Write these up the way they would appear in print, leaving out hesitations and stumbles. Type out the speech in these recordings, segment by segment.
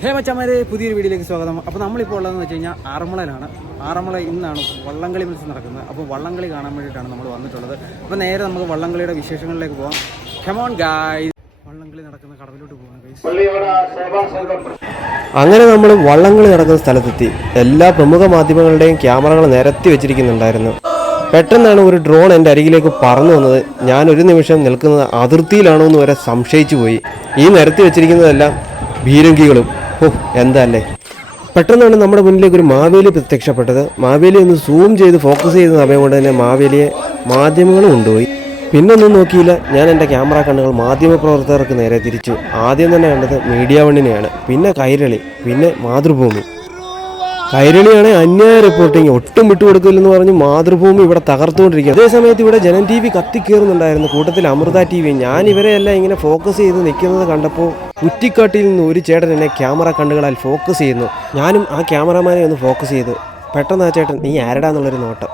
ഹേ മച്ചാമാരെ, പുതിയൊരു വീഡിയോയിലേക്ക് സ്വാഗതം. അപ്പോൾ നമ്മളിപ്പോൾ ഉള്ളതെന്ന് വെച്ച് കഴിഞ്ഞാൽ ആറന്മുളയിലാണ്. ആറന്മുള ഇന്നാണ് വള്ളംകളി മത്സരം നടക്കുന്നത്. അപ്പോൾ വള്ളംകളി കാണാൻ വേണ്ടിയിട്ടാണ് നമ്മൾ വന്നിട്ടുള്ളത്. അപ്പോൾ നേരെ നമുക്ക് വള്ളംകളിയുടെ വിശേഷങ്ങളിലേക്ക് പോകാം. Come on guys. വള്ളംകളി നടക്കുന്ന കടവിലോട്ട് പോകാം ഗൈസ്. അങ്ങനെ നമ്മൾ വള്ളംകളി നടക്കുന്ന സ്ഥലത്തെത്തി. എല്ലാ പ്രമുഖ മാധ്യമങ്ങളുടെയും ക്യാമറകൾ നിരത്തി വെച്ചിരിക്കുന്നുണ്ടായിരുന്നു. പെട്ടെന്നാണ് ഒരു ഡ്രോൺ എൻ്റെ അരികിലേക്ക് പറന്നു വന്നത്. ഞാൻ ഒരു നിമിഷം നിൽക്കുന്നത് അതിർത്തിയിലാണോ എന്ന് വരെ സംശയിച്ചു പോയി. ഈ നിരത്തി വെച്ചിരിക്കുന്നതെല്ലാം ഭീരങ്കികളും. എന്താ അല്ലേ. പെട്ടെന്നാണ് നമ്മുടെ മുന്നിലേക്ക് ഒരു മാവേലി പ്രത്യക്ഷപ്പെട്ടത്. മാവേലി ഒന്ന് സൂം ചെയ്ത് ഫോക്കസ് ചെയ്ത സമയം കൊണ്ട് തന്നെ മാവേലിയെ മാധ്യമങ്ങളും കൊണ്ടുപോയി. പിന്നൊന്നും നോക്കിയില്ല. ഞാൻ എൻ്റെ ക്യാമറ കണ്ണുകൾ മാധ്യമപ്രവർത്തകർക്ക് നേരെ തിരിച്ചു. ആദ്യം തന്നെ കണ്ടത് മീഡിയ വണ്ണിനെയാണ്, പിന്നെ കൈരളി, പിന്നെ മാതൃഭൂമി. കൈരളിയാണ് അന്യായ റിപ്പോർട്ടിങ്, ഒട്ടും വിട്ടുകൊടുക്കില്ലെന്ന് പറഞ്ഞ് മാതൃഭൂമി ഇവിടെ തകർത്തുകൊണ്ടിരിക്കുന്നത്. അതേസമയത്ത് ഇവിടെ ജനം ടി വി കത്തിക്കയറുന്നുണ്ടായിരുന്നു, കൂട്ടത്തിൽ അമൃത ടി വി. ഞാൻ ഇവരെയെല്ലാം ഇങ്ങനെ ഫോക്കസ് ചെയ്ത് നിൽക്കുന്നത് കണ്ടപ്പോൾ കുറ്റിക്കാട്ടിയിൽ നിന്ന് ഒരു ചേട്ടൻ എന്നെ ക്യാമറ കണ്ണുകളാൽ ഫോക്കസ് ചെയ്യുന്നു. ഞാനും ആ ക്യാമറമാനെ ഒന്ന് ഫോക്കസ് ചെയ്തു. പെട്ടെന്ന് ആ ചേട്ടൻ നീ ആരടാന്നുള്ളൊരു നോട്ടം.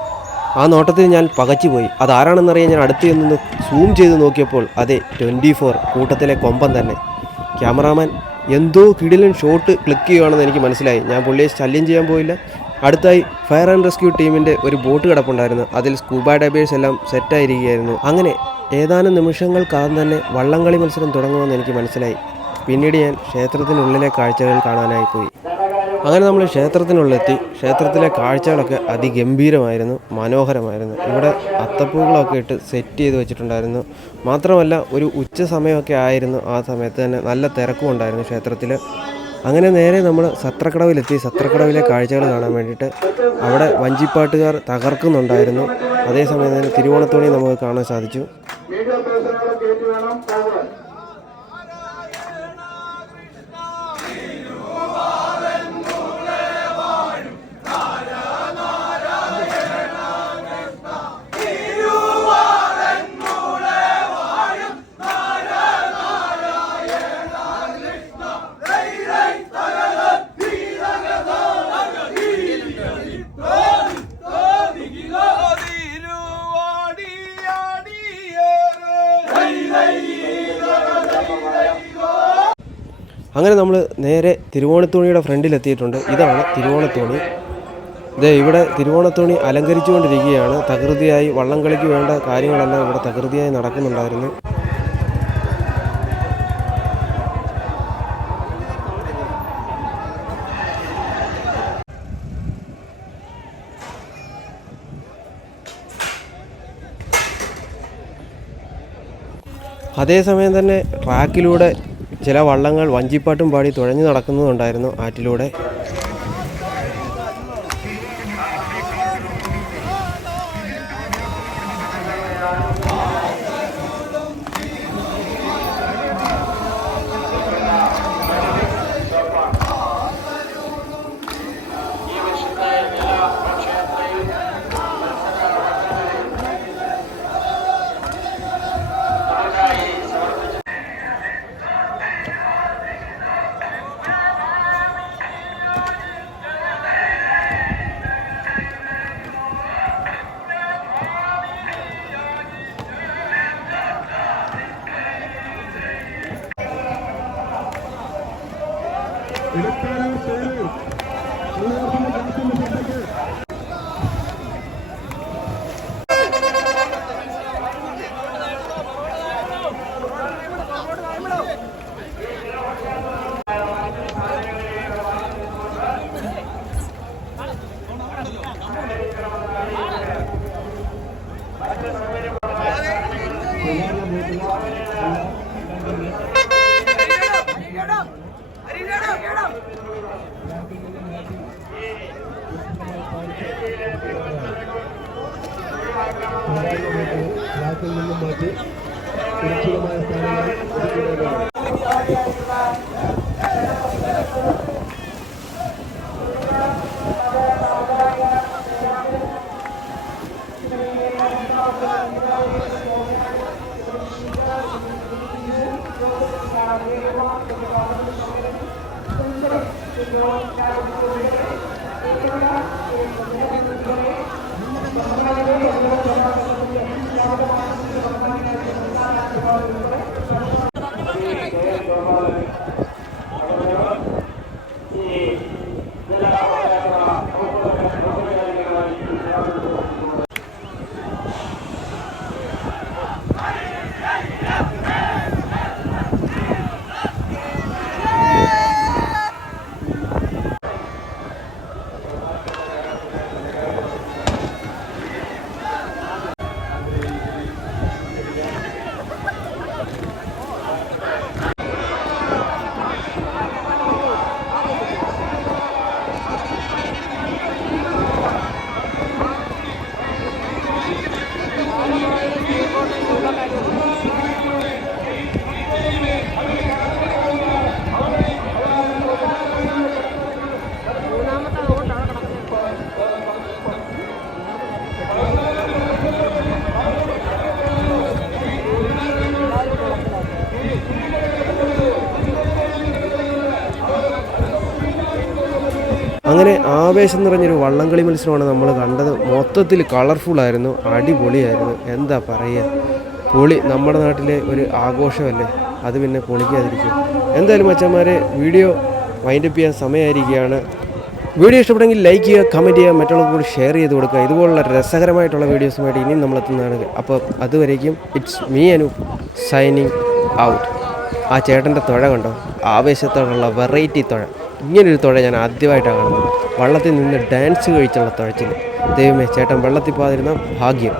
ആ നോട്ടത്തിൽ ഞാൻ പകച്ചുപോയി. അതാരാണെന്നറിയാൻ ഞാൻ അടുത്ത് നിന്ന് സൂം ചെയ്ത് നോക്കിയപ്പോൾ അതെ, 24 കൂട്ടത്തിലെ കൊമ്പൻ തന്നെ. ക്യാമറാമാൻ എന്തോ കിടിലൻ ഷോട്ട് ക്ലിക്ക് ചെയ്യുകയാണെന്ന് എനിക്ക് മനസ്സിലായി. ഞാൻ പുള്ളിയെ ശല്യം ചെയ്യാൻ പോയില്ല. അടുത്തായി ഫയർ ആൻഡ് റെസ്ക്യൂ ടീമിൻ്റെ ഒരു ബോട്ട് കിടപ്പുണ്ടായിരുന്നു. അതിൽ സ്കൂബ ഡൈവേഴ്സ് എല്ലാം സെറ്റായിരിക്കുകയായിരുന്നു. അങ്ങനെ ഏതാനും നിമിഷങ്ങൾക്കകം തന്നെ വള്ളംകളി മത്സരം തുടങ്ങുമെന്ന് എനിക്ക് മനസ്സിലായി. പിന്നീട് ഞാൻ ക്ഷേത്രത്തിനുള്ളിലെ കാഴ്ചകൾ കാണാനായി പോയി. അങ്ങനെ നമ്മൾ ക്ഷേത്രത്തിനുള്ളിലെത്തി. ക്ഷേത്രത്തിലെ കാഴ്ചകളൊക്കെ അതിഗംഭീരമായിരുന്നു, മനോഹരമായിരുന്നു. ഇവിടെ അത്തപ്പൂക്കളൊക്കെ ഇട്ട് സെറ്റ് ചെയ്ത് വെച്ചിട്ടുണ്ടായിരുന്നു. മാത്രമല്ല ഒരു ഉച്ച സമയമൊക്കെ ആയിരുന്നു. ആ സമയത്ത് തന്നെ നല്ല തിരക്കും ഉണ്ടായിരുന്നു ക്ഷേത്രത്തിൽ. അങ്ങനെ നേരെ നമ്മൾ സത്രക്കടവിലെത്തി. സത്രക്കടവിലെ കാഴ്ചകൾ കാണാൻ വേണ്ടിയിട്ട് അവിടെ വഞ്ചിപ്പാട്ടുകാർ തകർക്കുന്നുണ്ടായിരുന്നു. അതേസമയം തന്നെ തിരുവോണത്തോണി നമുക്ക് കാണാൻ സാധിച്ചു. അങ്ങനെ നമ്മൾ നേരെ തിരുവോണത്തോണിയുടെ ഫ്രണ്ടിലെത്തിയിട്ടുണ്ട്. ഇതാണ് തിരുവോണത്തോണി. ഇവിടെ തിരുവോണത്തോണി അലങ്കരിച്ചുകൊണ്ടിരിക്കുകയാണ്. തകൃതിയായി വള്ളംകളിക്ക് വേണ്ട കാര്യങ്ങളെല്ലാം ഇവിടെ തകൃതിയായി നടക്കുന്നുണ്ടായിരുന്നു. അതേസമയം തന്നെ ട്രാക്കിലൂടെ ചില വള്ളങ്ങൾ വഞ്ചിപ്പാട്ടും പാടി തുഴഞ്ഞു നടക്കുന്നുണ്ടായിരുന്നു ആറ്റിലൂടെ. മാറ്റി സുരക്ഷിതമായ സ്ഥാനങ്ങളിൽ അങ്ങനെ ആവേശം നിറഞ്ഞൊരു വള്ളംകളി മത്സരമാണ് നമ്മൾ കണ്ടത്. മൊത്തത്തിൽ കളർഫുള്ളായിരുന്നു, അടിപൊളിയായിരുന്നു. എന്താ പറയുക, പൊളി. നമ്മുടെ നാട്ടിലെ ഒരു ആഘോഷമല്ലേ, അത് പിന്നെ പൊളിക്കാതിരിക്കും. എന്തായാലും മച്ചന്മാരെ, വീഡിയോ വൈൻഡപ്പ് ചെയ്യാൻ സമയമായിരിക്കുകയാണ്. വീഡിയോ ഇഷ്ടപ്പെട്ടെങ്കിൽ ലൈക്ക് ചെയ്യുക, കമൻറ്റ് ചെയ്യുക, മറ്റുള്ളവർക്ക് കൂടി ഷെയർ ചെയ്ത് കൊടുക്കുക. ഇതുപോലുള്ള രസകരമായിട്ടുള്ള വീഡിയോസുമായിട്ട് ഇനിയും നമ്മളെത്തുന്നതാണ്. അപ്പോൾ അതുവരേക്കും it's me Anu signing out. ആ ചേട്ടൻ്റെ തുഴ കണ്ടോ, ആവേശത്തോടുള്ള വെറൈറ്റി തുഴ. ഇങ്ങനൊരു തുഴ ഞാൻ ആദ്യമായിട്ടാണ് കാണുന്നത്. വള്ളത്തിൽ നിന്ന് ഡാൻസ് കഴിച്ചുള്ള തുഴച്ചിൽ. ദൈവമേ, ചേട്ടൻ വെള്ളത്തിൽ പോകാതിരുന്ന ഭാഗ്യം.